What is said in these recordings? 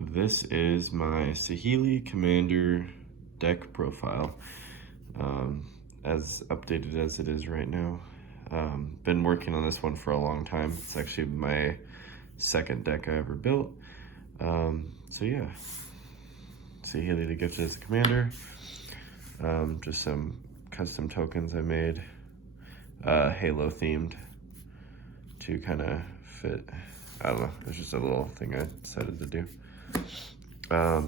This is my Saheeli Commander deck profile, as updated as it is right now. Been working on this one for a long time. It's actually my second deck I ever built. So yeah, Saheeli the Gifted as a Commander. Just some custom tokens I made, Halo themed to kind of fit. I don't know, it's just a little thing I decided to do.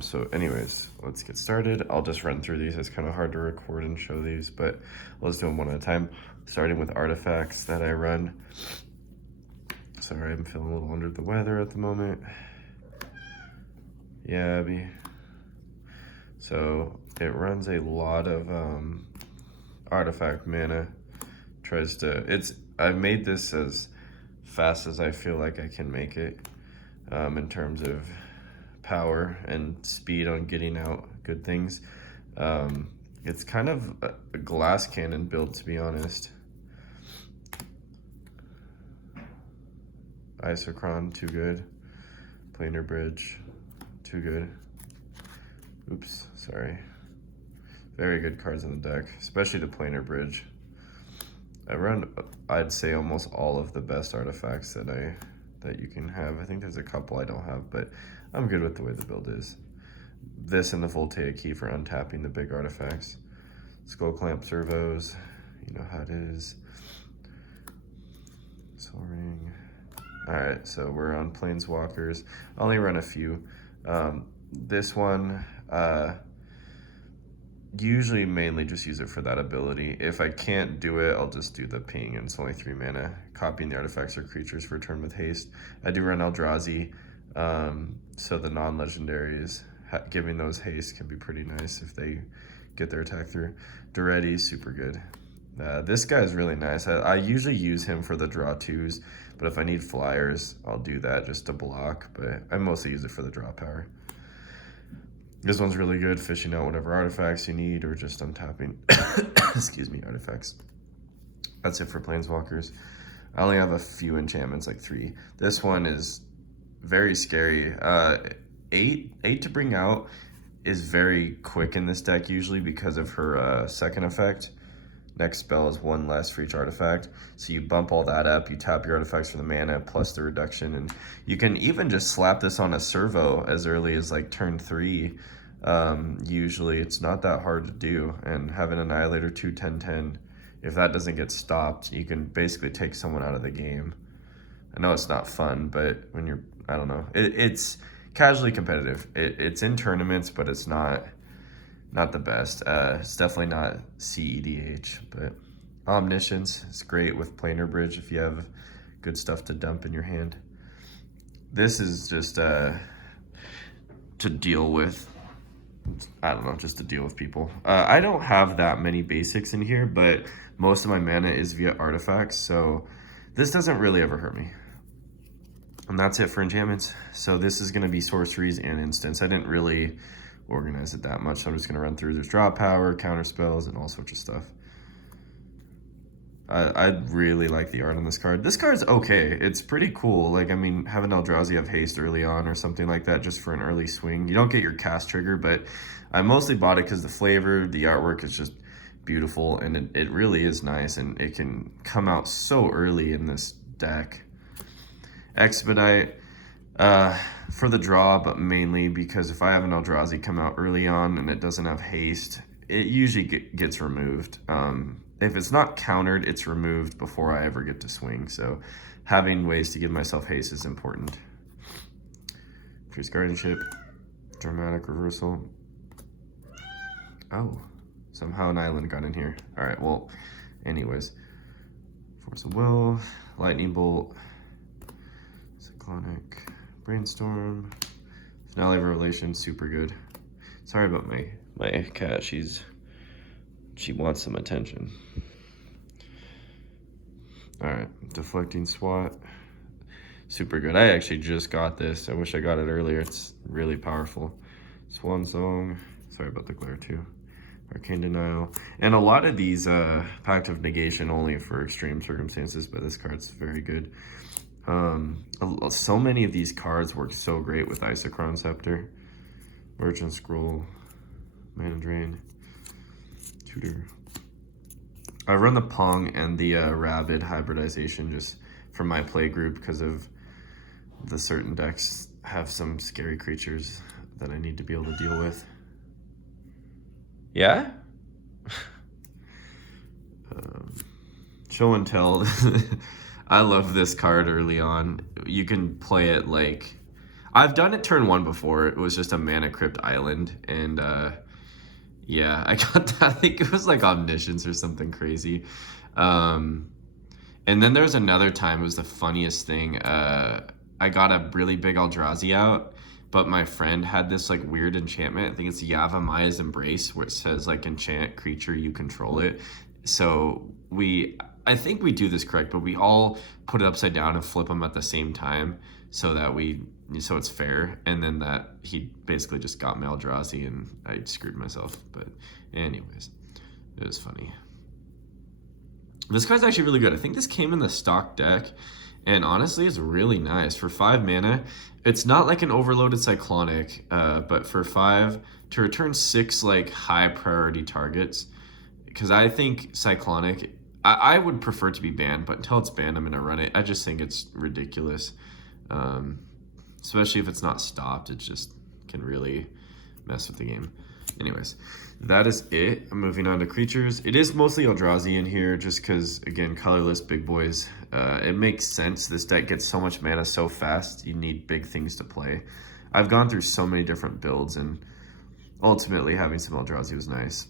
So anyways, let's get started. I'll just run through these. It's kind of hard to record and show these, but let's do them one at a time. Starting with artifacts that I run. Sorry, I'm feeling a little under the weather at the moment. Yeah, Abby. So it runs a lot of artifact mana. I've made this as fast as I feel like I can make it, in terms of power and speed on getting out good things. It's kind of a glass cannon build, to be honest. Isochron, too good. Planar Bridge, too good. Oops, sorry. Very good cards in the deck, especially the Planar Bridge. I run, I'd say, almost all of the best artifacts that you can have. I think there's a couple I don't have, but I'm good with the way the build is. This and the Voltaic Key for untapping the big artifacts. Skull Clamp Servos, you know how it is. Soul Ring. Alright, so we're on Planeswalkers. I only run a few. This one, usually mainly just use it for that ability. If I can't do it, I'll just do the ping, and it's only 3 mana. Copying the artifacts or creatures for a turn with haste. I do run Eldrazi, so the non-legendaries, giving those haste can be pretty nice if they get their attack through. Duretti, super good. This guy is really nice. I usually use him for the draw twos, but if I need flyers, I'll do that just to block, but I mostly use it for the draw power. This one's really good, fishing out whatever artifacts you need or just untapping, excuse me, artifacts. That's it for Planeswalkers. I only have a few enchantments, like 3. This one is very scary. 8 to bring out is very quick in this deck usually because of her second effect. Next spell is 1 less for each artifact. So you bump all that up, you tap your artifacts for the mana plus the reduction, and you can even just slap this on a servo as early as like turn 3. Usually it's not that hard to do, and have an Annihilator 2/10/10. If that doesn't get stopped, you can basically take someone out of the game. I know it's not fun, but when you're, I don't know, it's casually competitive. It's in tournaments, but it's not the best. It's definitely not CEDH, but Omniscience is great with Planar Bridge if you have good stuff to dump in your hand. This is just to deal with, I don't know, just to deal with people. I don't have that many basics in here, but most of my mana is via artifacts, so this doesn't really ever hurt me. And that's it for enchantments. So this is going to be sorceries and instants. I didn't really organize it that much, so I'm just going to run through. There's draw power, counter spells, and all sorts of stuff. I really like the art on this card. This card's okay. It's pretty cool. Like, I mean, have an Eldrazi have haste early on or something like that just for an early swing. You don't get your cast trigger, but I mostly bought it because the flavor, the artwork is just beautiful, and it really is nice, and it can come out so early in this deck. Expedite, for the draw, but mainly because if I have an Eldrazi come out early on and it doesn't have haste, it usually gets removed. If it's not countered, it's removed before I ever get to swing, so having ways to give myself haste is important. Fierce Guardianship, Dramatic Reversal. Oh, somehow an island got in here. All right, well, anyways. Force of Will, Lightning Bolt, Cyclonic, Brainstorm, Finale of Revelation, super good. Sorry about my cat, she wants some attention. Alright, Deflecting Swat, super good. I actually just got this. I wish I got it earlier. It's really powerful. Swan Song, sorry about the glare too. Arcane Denial, and a lot of these Pact of Negation only for extreme circumstances, but this card's very good. So many of these cards work so great with Isochron Scepter, Merchant Scroll, Mana Drain, Tutor. I run the Pong and the Rabid hybridization just for my play group because of the certain decks have some scary creatures that I need to be able to deal with. Yeah? Show and Tell. I love this card early on. You can play it like... I've done it turn 1 before. It was just a Mana Crypt Island. And yeah, I got that. I think it was like Omniscience or something crazy. And then there's another time, it was the funniest thing. I got a really big Eldrazi out, but my friend had this like weird enchantment. I think it's Yavamaya's Embrace, where it says like enchant creature, you control it. So I think we do this correct, but we all put it upside down and flip them at the same time so it's fair. And then that he basically just got my Eldrazi and I screwed myself. But anyways, it was funny. This card's actually really good. I think this came in the stock deck, and honestly, it's really nice. For 5 mana, it's not like an overloaded Cyclonic, but for 5, to return 6 like high priority targets, because I think Cyclonic, I would prefer to be banned, but until it's banned, I'm going to run it. I just think it's ridiculous, especially if it's not stopped. It just can really mess with the game. Anyways, that is it. I'm moving on to creatures. It is mostly Eldrazi in here just because, again, colorless big boys. It makes sense. This deck gets so much mana so fast. You need big things to play. I've gone through so many different builds, and ultimately having some Eldrazi was nice.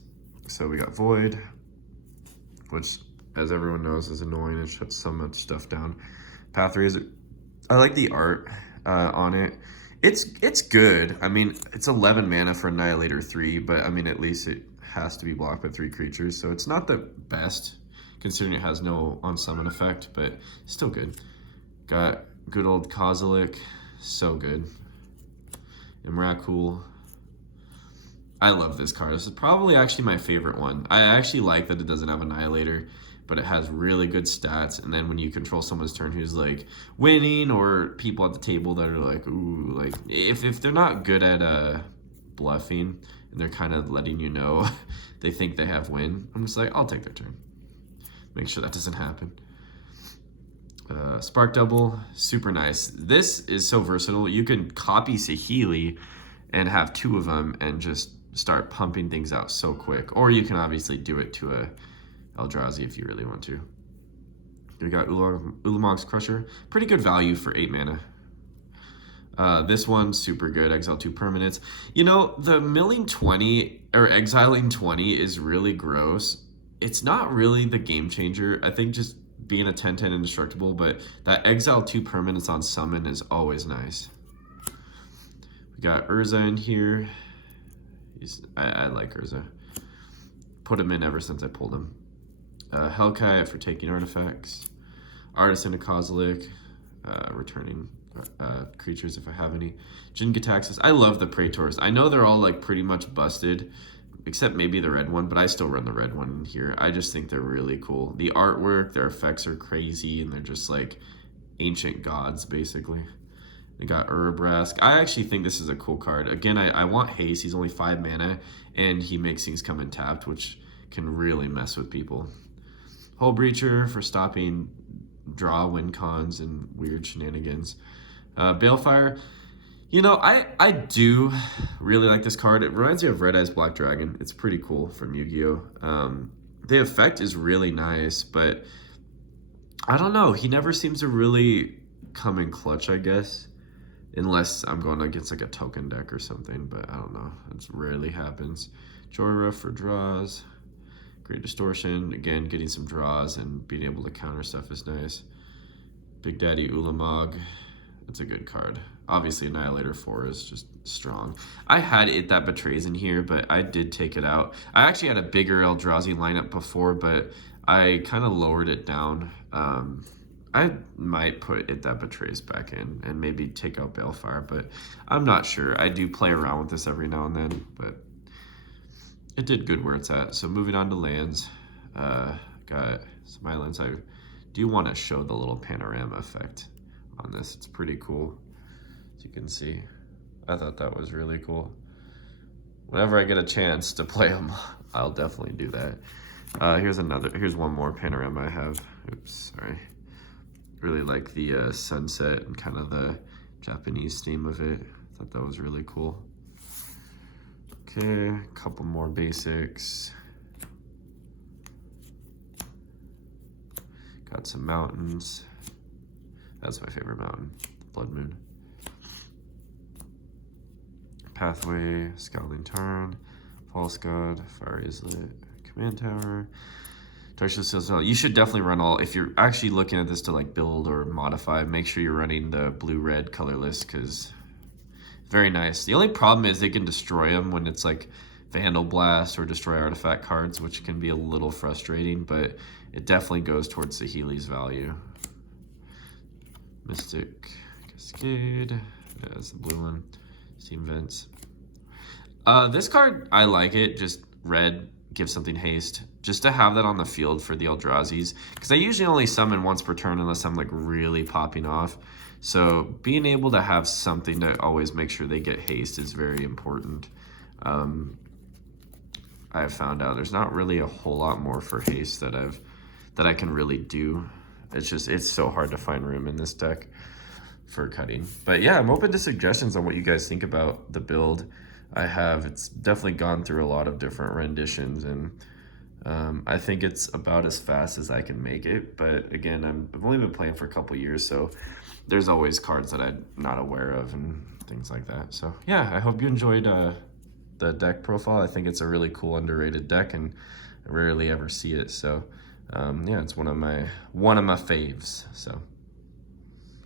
So we got Void, which, as everyone knows, is annoying. It shuts so much stuff down. Pathrazer. I like the art on it. It's good. I mean, it's 11 mana for Annihilator 3, but I mean, at least it has to be blocked by 3 creatures, so it's not the best, considering it has no on-summon effect, but still good. Got good old Kozilek, so good. Emrakul. I love this card. This is probably actually my favorite one. I actually like that it doesn't have Annihilator, but it has really good stats. And then when you control someone's turn who's like winning, or people at the table that are like, ooh, like if they're not good at bluffing and they're kind of letting you know they think they have win, I'm just like, I'll take their turn. Make sure that doesn't happen. Spark Double, super nice. This is so versatile. You can copy Saheeli and have 2 of them and just start pumping things out so quick. Or you can obviously do it to a Eldrazi if you really want to. We got Ulamog's Crusher. Pretty good value for 8 mana. This one's super good. Exile 2 permanents. You know, the milling 20 or exiling 20 is really gross. It's not really the game changer. I think just being a 10/10 indestructible, but that exile 2 permanents on summon is always nice. We got Urza in here. I like Urza. Put him in ever since I pulled him. Hellkite for taking artifacts. Artisan of Kozilek, returning creatures if I have any. Jin-Gitaxias. I love the Praetors. I know they're all like pretty much busted, except maybe the red one, but I still run the red one in here. I just think they're really cool. The artwork, their effects are crazy, and they're just like ancient gods, basically. They got Urabrask. I actually think this is a cool card. Again, I want haste. He's only 5 mana, and he makes things come in tapped, which can really mess with people. Hull Breacher for stopping draw, win cons, and weird shenanigans. Balefire. You know, I do really like this card. It reminds me of Red Eyes Black Dragon. It's pretty cool from Yu-Gi-Oh! The effect is really nice, but I don't know. He never seems to really come in clutch, I guess. Unless I'm going against like a token deck or something, but I don't know. It rarely happens. Jorah for draws. Great Distortion. Again, getting some draws and being able to counter stuff is nice. Big Daddy Ulamog. It's a good card. Obviously, Annihilator 4 is just strong. I had It That Betrays in here, but I did take it out. I actually had a bigger Eldrazi lineup before, but I kind of lowered it down. I might put It That Betrays back in and maybe take out Balefire, but I'm not sure. I do play around with this every now and then, but it did good where it's at. So moving on to lands. Got some islands. I do want to show the little panorama effect on this. It's pretty cool, as you can see. I thought that was really cool. Whenever I get a chance to play them, I'll definitely do that. Here's one more panorama I have. Oops, sorry. Really like the sunset and kind of the Japanese theme of it. Thought that was really cool. Okay, a couple more basics. Got some mountains. That's my favorite mountain, Blood Moon. Pathway, Scowling Tarn, False God, Fire Islet, Command Tower, Dark Shield. You should definitely run all, if you're actually looking at this to like build or modify, make sure you're running the blue-red colorless, because very nice. The only problem is they can destroy them when it's like Vandal Blast or destroy artifact cards, which can be a little frustrating, but it definitely goes towards Saheeli's value. Mystic Cascade, yeah, that's the blue one. Steam Vents. This card, I like it. Just red, give something haste. Just to have that on the field for the Eldrazi's. Because I usually only summon once per turn unless I'm like really popping off. So being able to have something to always make sure they get haste is very important. I've found out there's not really a whole lot more for haste that I can really do. It's so hard to find room in this deck for cutting. But yeah, I'm open to suggestions on what you guys think about the build I have. It's definitely gone through a lot of different renditions, and I think it's about as fast as I can make it. But again, I've only been playing for a couple years, so there's always cards that I'm not aware of and things like that. So yeah, I hope you enjoyed the deck profile. I think it's a really cool, underrated deck, and I rarely ever see it. So yeah, it's one of my faves. So